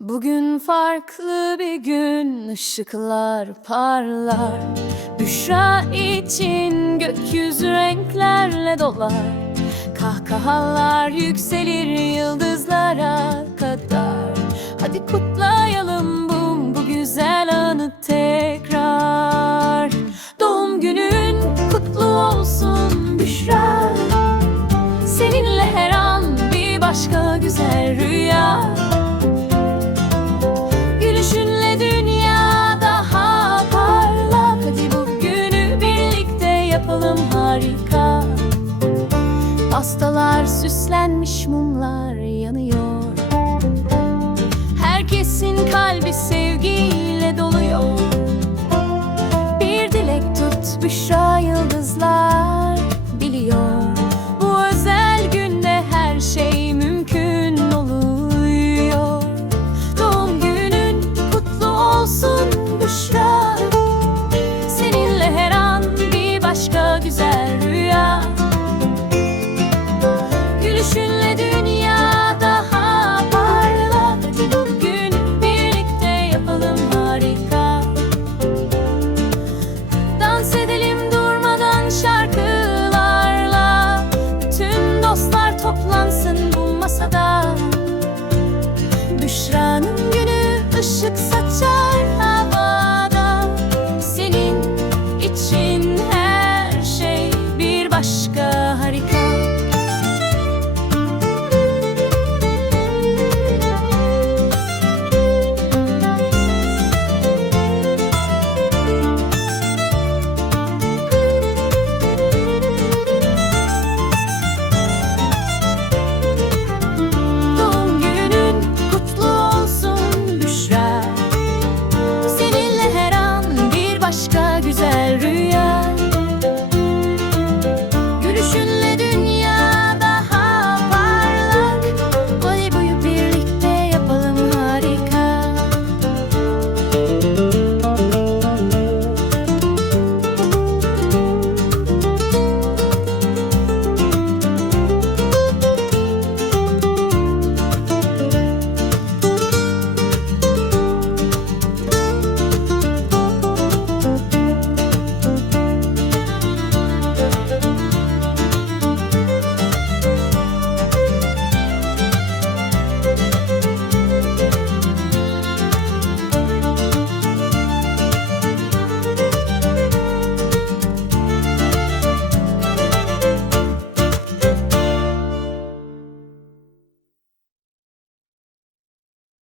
Bugün farklı bir gün, ışıklar parlar. Büşra için gökyüzü renklerle dolar. Kahkahalar yükselir yıldızlara kadar. Hadi kutlayalım bu, bu güzel anı tekrar. Doğum günün kutlu olsun Büşra. Seninle her an bir başka güzel rüya Pastalar süslenmiş mumlar yanıyor. Herkesin kalbi sevgiyle doluyor. Bir dilek tut Büşra Büşra'nın günü ışık saçar